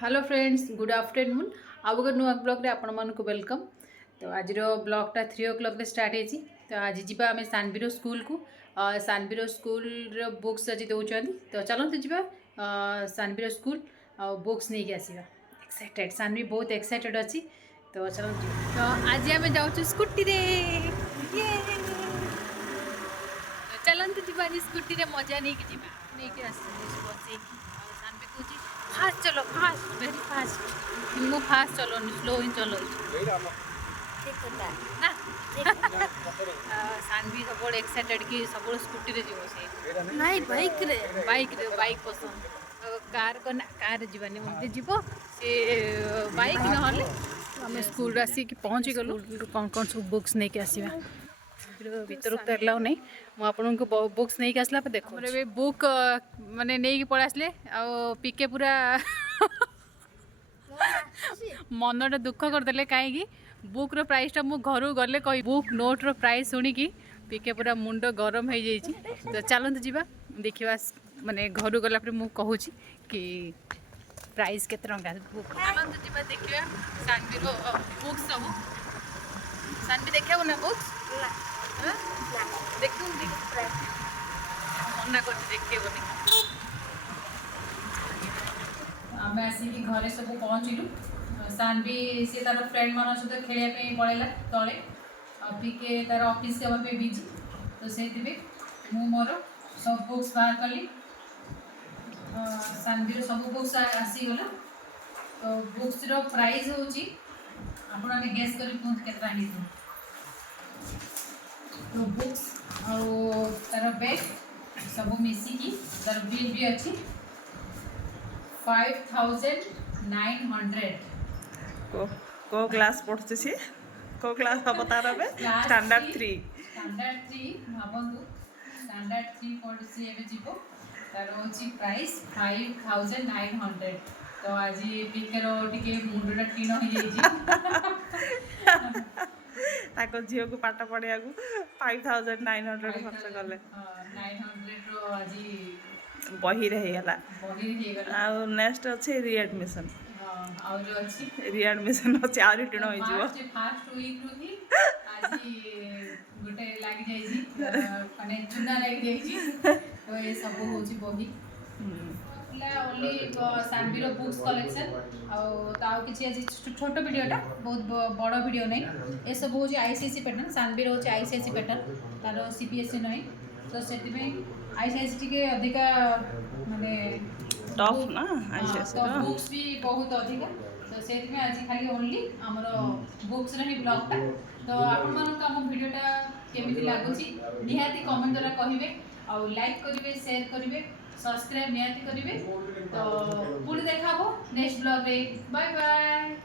Hello friends good afternoon आउ गए नुआ ब्लॉग रे आपण मानक वेलकम। तो आज ब्लॉगटा 3 o'clock स्टार्ट है। तो आज जी आम सानवीर स्कूल को सानवीर स्कूल बुक्स आज दौरान तो चलते जी सानवीर स्कूल बुक्स नहीं आसवा एक्साइटेड सानवी बहुत एक्साइटेड अच्छी। तो चलते तो आज आम जाऊँ स्कूटी रे चलते जी स्कूटी रे मजा नहीं नहीं बस सानवी कौच फास्ट चलो फास्ट वेरी फास्ट मु फास्ट चलो स्लो ही चलो ना सानवी सब एक्साइटेड कि सब स्कूटी रे जीवो से नहीं बाइक पसंद कार को ना कार जीवानी मते जीवो से बाइक न आम स्कूल आसिक पहुँची गलु कौन कौन सब बुक्स नहीं के आसीबा भीतर तो एलाउ नहीं मुझे बुक्स नहीं आसला देखो बुक माने नहीं पड़े आसले पिके पूरा मनटा दुख करदे कहीं बुक रो प्राइस टा मु घर गले कही बुक नोट रो प्राइस शुणिकी पिके पूरा मुंड गरम हो जाइए। तो चलते जीवा देखा माने घर गला मुझे कहूँ कि प्राइस केते टंका बुक चलते जीवा देखा सानवी रो बुक्स सब सानवी देखा ना बुक्स देखूँ मना कर देखेबनी आम आसिक घरे सब पहुँचलु सानवी सी तार फ्रेंड मान सहित खेलने पड़ेगा तले पिके तार ऑफिस करने बिजी। तो से मु मोर सब बुक्स बाहर कली सानवी सब बुक्स आसीगला। तो बुक्स रो प्राइस होची आपण गेस करी कहते तो बुक्स और तार बैग सब मिसिकी तार बिल भी अच्छी 5900 को क्लास पढ़ते सी को क्लास हम तार स्टैंडर्ड 3 भावतु स्टैंडर्ड 3 पढ़ी एवं जीव तार हूँ प्राइस 5900। तो आज पिकर टे मुंडा टीण हो झील को पाठ पढ़ा 5900 खर्च कले 900 आज बही होगा आ नेक्स्ट अच्छे रीएडमिशन रीएडमिशन अच्छे आहरी टीण हो फास्ट वीक रू ही आज गोटे लग जाए चूना लग जाए। तो ये सब हूँ बही ओनली सानवीर बुक्स कलेक्शन आउ कि छोट वीडियोटा बहुत बड़ वीडियो नहीं ये सब हूँ आईसीएसई पैटर्न सानवीर हूँ आईसीएसई पैटर्न तार सीबीएसई नहीं। तो से आईसीएसई टी अधिका माने टफ ना आईसीएसई बुक्स भी बहुत अधिका। तो से आज खाली ओनली आमर बुक्स ही ब्लॉगटा। तो आपण मानक आम वीडियोटा केमिति लागुची निहाती कमेंट द्वारा कहिबे आउ लाइक करिवे शेयर करिवे सब्सक्राइब निहाती करिवे। तो पुणी देखा नेक्स्ट ब्लॉग रे बाय बाय।